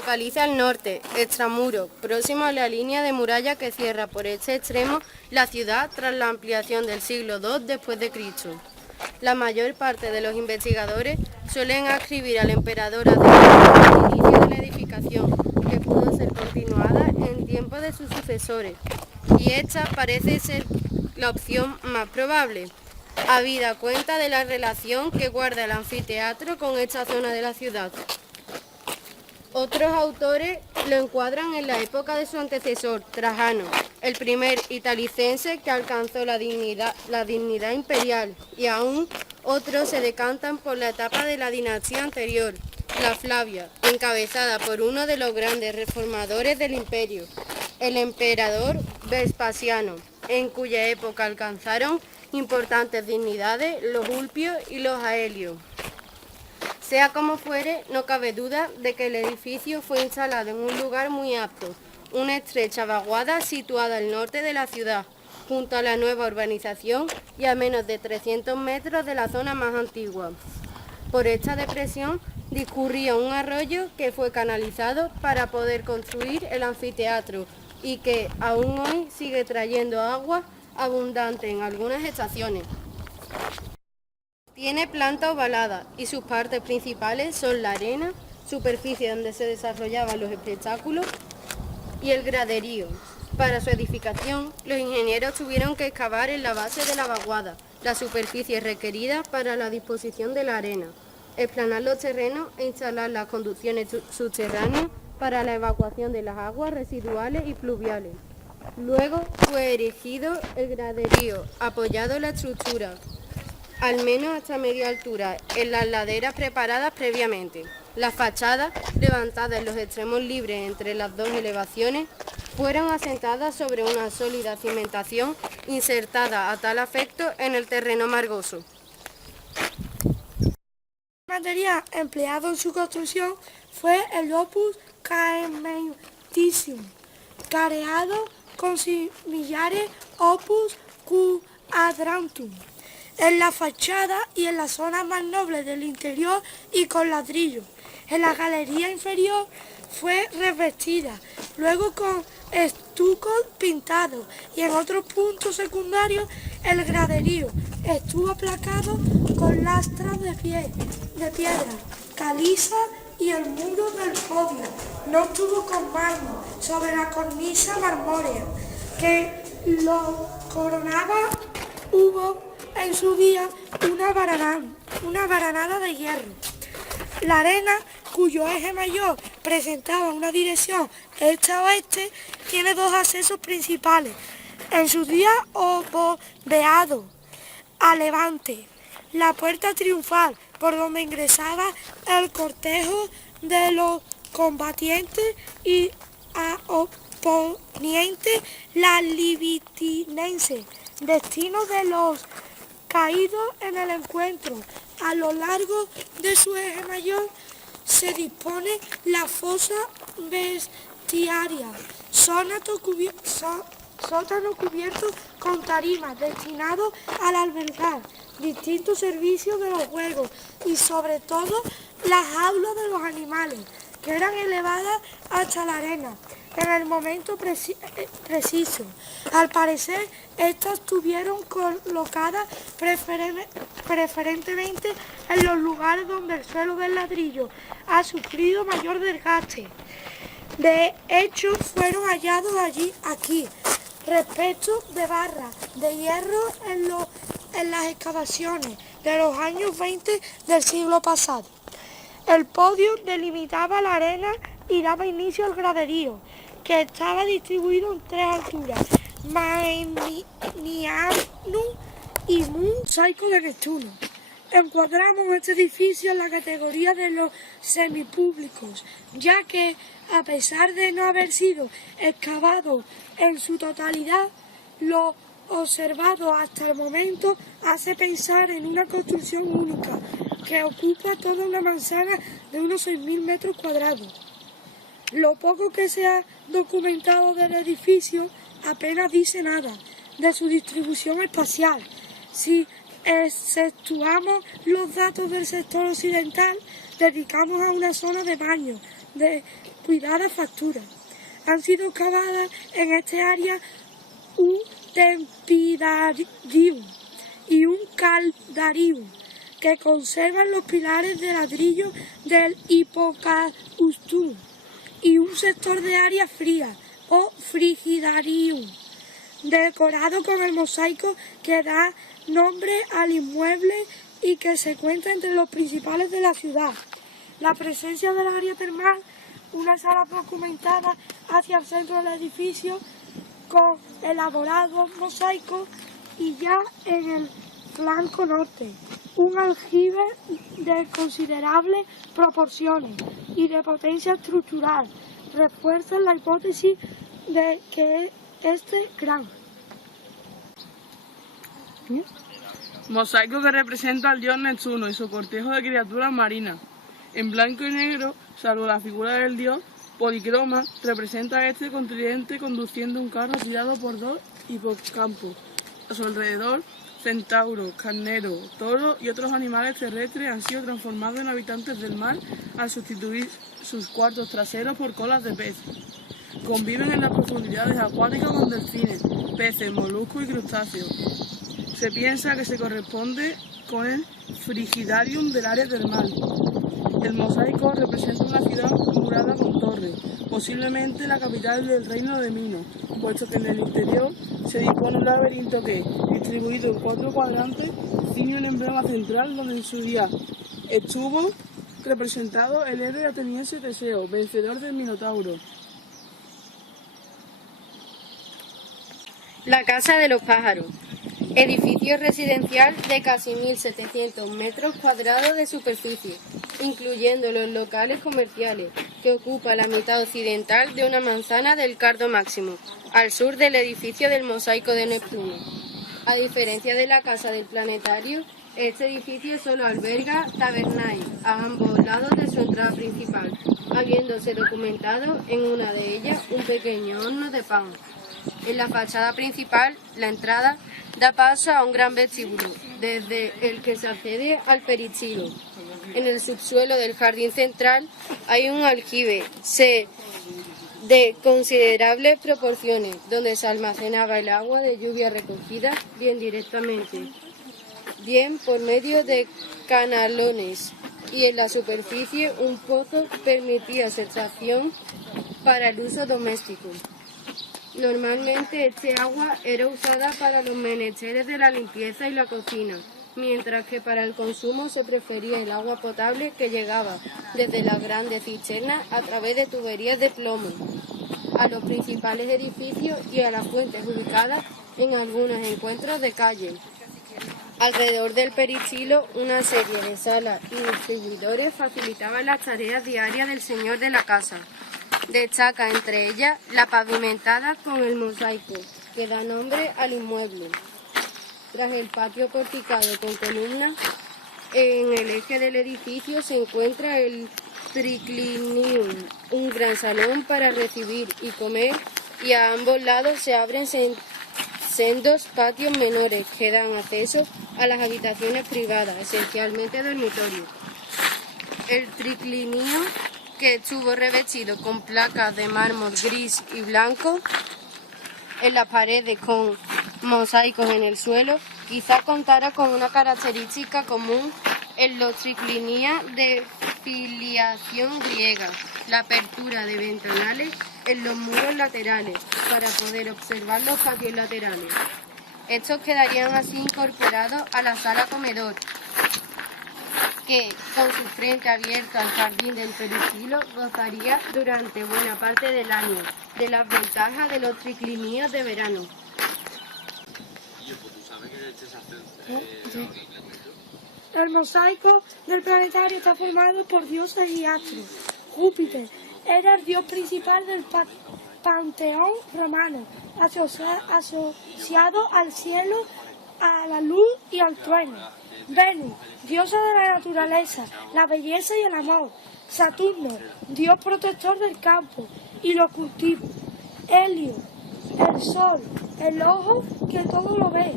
Localiza al norte, extramuro, próximo a la línea de muralla que cierra por este extremo la ciudad tras la ampliación del siglo II después de Cristo. La mayor parte de los investigadores suelen adscribir al emperador Adriano el inicio de la edificación, que pudo ser continuada en tiempos de sus sucesores, y esta parece ser la opción más probable, habida cuenta de la relación que guarda el anfiteatro con esta zona de la ciudad. Otros autores lo encuadran en la época de su antecesor, Trajano, el primer italicense que alcanzó la dignidad imperial, y aún otros se decantan por la etapa de la dinastía anterior, la Flavia, encabezada por uno de los grandes reformadores del imperio, el emperador Vespasiano, en cuya época alcanzaron importantes dignidades los Ulpios y los Aelios. Sea como fuere, no cabe duda de que el edificio fue instalado en un lugar muy apto, una estrecha vaguada situada al norte de la ciudad, junto a la nueva urbanización y a menos de 300 metros de la zona más antigua. Por esta depresión discurría un arroyo que fue canalizado para poder construir el anfiteatro y que aún hoy sigue trayendo agua abundante en algunas estaciones. Tiene planta ovalada y sus partes principales son la arena, superficie donde se desarrollaban los espectáculos, y el graderío. Para su edificación, los ingenieros tuvieron que excavar en la base de la vaguada la superficie requerida para la disposición de la arena, explanar los terrenos e instalar las conducciones subterráneas para la evacuación de las aguas residuales y pluviales. Luego fue erigido el graderío, apoyado en la estructura, al menos hasta media altura, en las laderas preparadas previamente. Las fachadas, levantadas en los extremos libres entre las dos elevaciones, fueron asentadas sobre una sólida cimentación insertada a tal efecto en el terreno margoso. El material empleado en su construcción fue el opus caementicium, creado con similares opus quadrantum en la fachada y en la zona más noble del interior y con ladrillo. En la galería inferior fue revestida, luego con estuco pintado, y en otros puntos secundarios el graderío estuvo aplacado con lastras de piedra caliza, y el muro del podio no estuvo con mármol sobre la cornisa marmórea que lo coronaba. Hubo en su día una baranada de hierro. La arena, cuyo eje mayor presentaba una dirección este-oeste, tiene dos accesos principales, en su día oboveado a levante. La puerta triunfal, por donde ingresaba el cortejo de los combatientes, y a poniente la libitinense, destino de los caídos en el encuentro. A lo largo de su eje mayor se dispone la fosa bestiaria, sótano cubierto con tarimas destinado al albergar distintos servicios de los juegos, y sobre todo las jaulas de los animales, que eran elevadas hasta la arena en el momento preciso. Al parecer, estas estuvieron colocadas preferentemente en los lugares donde el suelo del ladrillo ha sufrido mayor desgaste. De hecho, fueron hallados aquí respecto de barras de hierro en las excavaciones de los años 20 del siglo pasado. El podio delimitaba la arena y daba inicio al graderío, que estaba distribuido en tres alturas: Maenianum y Mosaico de Neptuno. Encuadramos este edificio en la categoría de los semipúblicos, ya que, a pesar de no haber sido excavado en su totalidad, lo observado hasta el momento hace pensar en una construcción única que ocupa toda una manzana de unos 6.000 metros cuadrados. Lo poco que se ha documentado del edificio apenas dice nada de su distribución espacial. Si exceptuamos los datos del sector occidental, dedicamos a una zona de baño, de cuidada factura. Han sido cavadas en este área un tempidarium y un caldarium, que conservan los pilares de ladrillo del hipocaustum, y un sector de área fría, o frigidarium, decorado con el mosaico que da nombre al inmueble y que se encuentra entre los principales de la ciudad. La presencia del área termal, una sala documentada hacia el centro del edificio con elaborados mosaicos, y ya en el flanco norte un aljibe de considerables proporciones y de potencia estructural refuerzan la hipótesis de que este gran mosaico que representa al dios Neptuno y su cortejo de criaturas marinas. En blanco y negro, salvo la figura del dios, policroma, representa este continente conduciendo un carro tirado por dos hipocampos. A su alrededor, centauros, carneros, toros y otros animales terrestres han sido transformados en habitantes del mar al sustituir sus cuartos traseros por colas de pez. Conviven en las profundidades acuáticas con delfines, peces, moluscos y crustáceos. Se piensa que se corresponde con el frigidarium del área termal. El mosaico representa una ciudad murada con torres, posiblemente la capital del reino de Minos, puesto que en el interior se dispone un laberinto que, distribuido en 4 cuadrantes, ciñe un emblema central donde en su día estuvo representado el héroe ateniense Teseo, vencedor del Minotauro. La Casa de los Pájaros. Edificio residencial de casi 1.700 metros cuadrados de superficie, incluyendo los locales comerciales, que ocupa la mitad occidental de una manzana del Cardo Máximo, al sur del edificio del mosaico de Neptuno. A diferencia de la Casa del Planetario, este edificio solo alberga tabernáis a ambos lados de su entrada principal, habiéndose documentado en una de ellas un pequeño horno de pan. En la fachada principal, la entrada da paso a un gran vestíbulo, desde el que se accede al peristilo. En el subsuelo del jardín central hay un aljibe de considerables proporciones, donde se almacenaba el agua de lluvia recogida bien directamente, bien por medio de canalones, y en la superficie un pozo permitía su extracción para el uso doméstico. Normalmente este agua era usada para los menesteres de la limpieza y la cocina, mientras que para el consumo se prefería el agua potable que llegaba desde las grandes cisternas a través de tuberías de plomo a los principales edificios y a las fuentes ubicadas en algunos encuentros de calle. Alrededor del peristilo, una serie de salas y distribuidores facilitaban las tareas diarias del señor de la casa. Destaca entre ellas la pavimentada con el mosaico, que da nombre al inmueble. Tras el patio porticado con columnas, en el eje del edificio se encuentra el triclinium, un gran salón para recibir y comer, y a ambos lados se abren sendos patios menores que dan acceso a las habitaciones privadas, esencialmente dormitorios. El triclinium, que estuvo revestido con placas de mármol gris y blanco en las paredes con mosaicos en el suelo, quizá contara con una característica común en los triclinias de filiación griega, la apertura de ventanales en los muros laterales para poder observar los patios laterales. Estos quedarían así incorporados a la sala comedor, que, con su frente abierta al jardín del peristilo, gozaría durante buena parte del año de las ventajas de los triclinios de verano. El mosaico del planetario está formado por dioses y astros. Júpiter era el dios principal del panteón romano, asociado al cielo, a la luz y al trueno. Venus, diosa de la naturaleza, la belleza y el amor. Saturno, dios protector del campo y los cultivos. Helio, el sol, el ojo que todo lo ve.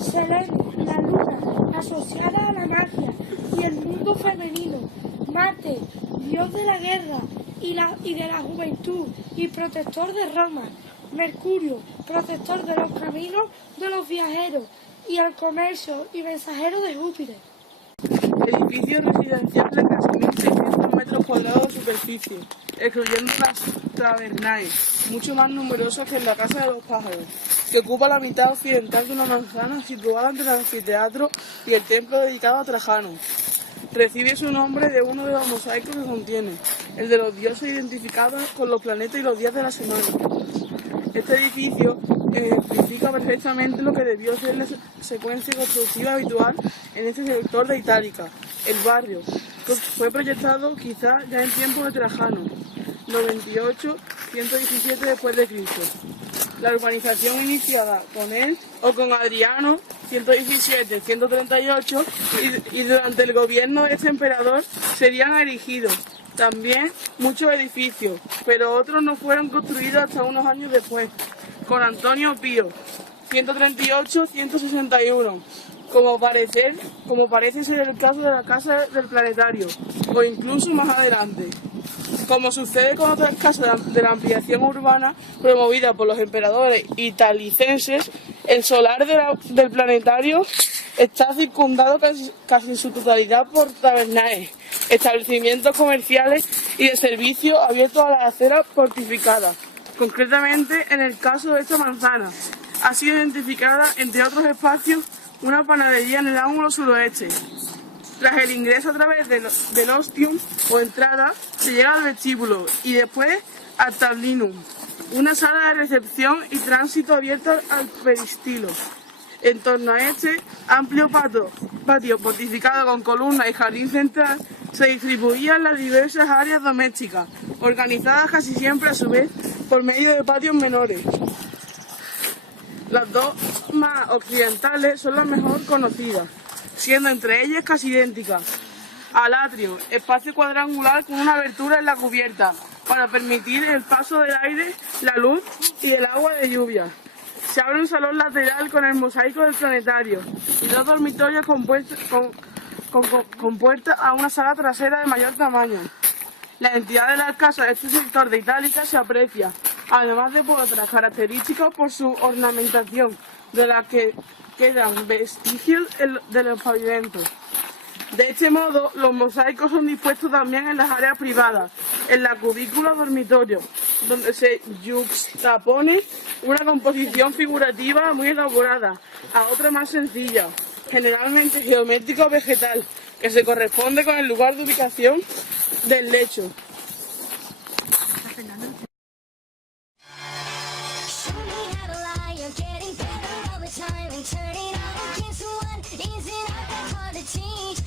Selene, la luna, asociada a la magia y el mundo femenino. Marte, dios de la guerra y de la juventud y protector de Roma. Mercurio, protector de los caminos de los viajeros y el comercio y mensajero de Júpiter. Edificio residencial de casi 1.600 metros cuadrados de superficie, excluyendo las tabernae, mucho más numerosas que en la Casa de los Pájaros, que ocupa la mitad occidental de una manzana situada entre el anfiteatro y el templo dedicado a Trajano. Recibe su nombre de uno de los mosaicos que contiene, el de los dioses identificados con los planetas y los días de la semana. Este edificio ejemplifica perfectamente lo que debió ser la secuencia constructiva habitual en este sector de Itálica. El barrio fue proyectado quizá ya en tiempos de Trajano, 98-117 después de Cristo. La urbanización iniciada con él o con Adriano, 117-138, y durante el gobierno de este emperador serían erigidos también muchos edificios, pero otros no fueron construidos hasta unos años después, con Antonio Pío, 138-161, como parece ser el caso de la Casa del Planetario, o incluso más adelante. Como sucede con otras casas de la ampliación urbana promovida por los emperadores italicenses, el solar del planetario está circundado casi en su totalidad por tabernae, establecimientos comerciales y de servicio abiertos a las aceras fortificadas. Concretamente, en el caso de esta manzana, ha sido identificada, entre otros espacios, una panadería en el ángulo suroeste. Tras el ingreso a través del ostium o entrada, se llega al vestíbulo y después al tablinum, una sala de recepción y tránsito abierta al peristilo. En torno a este amplio patio fortificado con columnas y jardín central se distribuían las diversas áreas domésticas, organizadas casi siempre a su vez por medio de patios menores. Las dos más occidentales son las mejor conocidas, siendo entre ellas casi idénticas al atrio, espacio cuadrangular con una abertura en la cubierta para permitir el paso del aire, la luz y el agua de lluvia. Se abre un salón lateral con el mosaico del planetario y dos dormitorios con puertas a una sala trasera de mayor tamaño. La identidad de las casas de este sector de Itálica se aprecia, además de por otras características, por su ornamentación, de la que quedan vestigios de los pavimentos. De este modo, los mosaicos son dispuestos también en las áreas privadas, en la cubícula dormitorio, donde se yuxtapone una composición figurativa muy elaborada a otra más sencilla, generalmente geométrica o vegetal, que se corresponde con el lugar de ubicación del lecho. Turning all the time and turning all against one isn't that hard to change.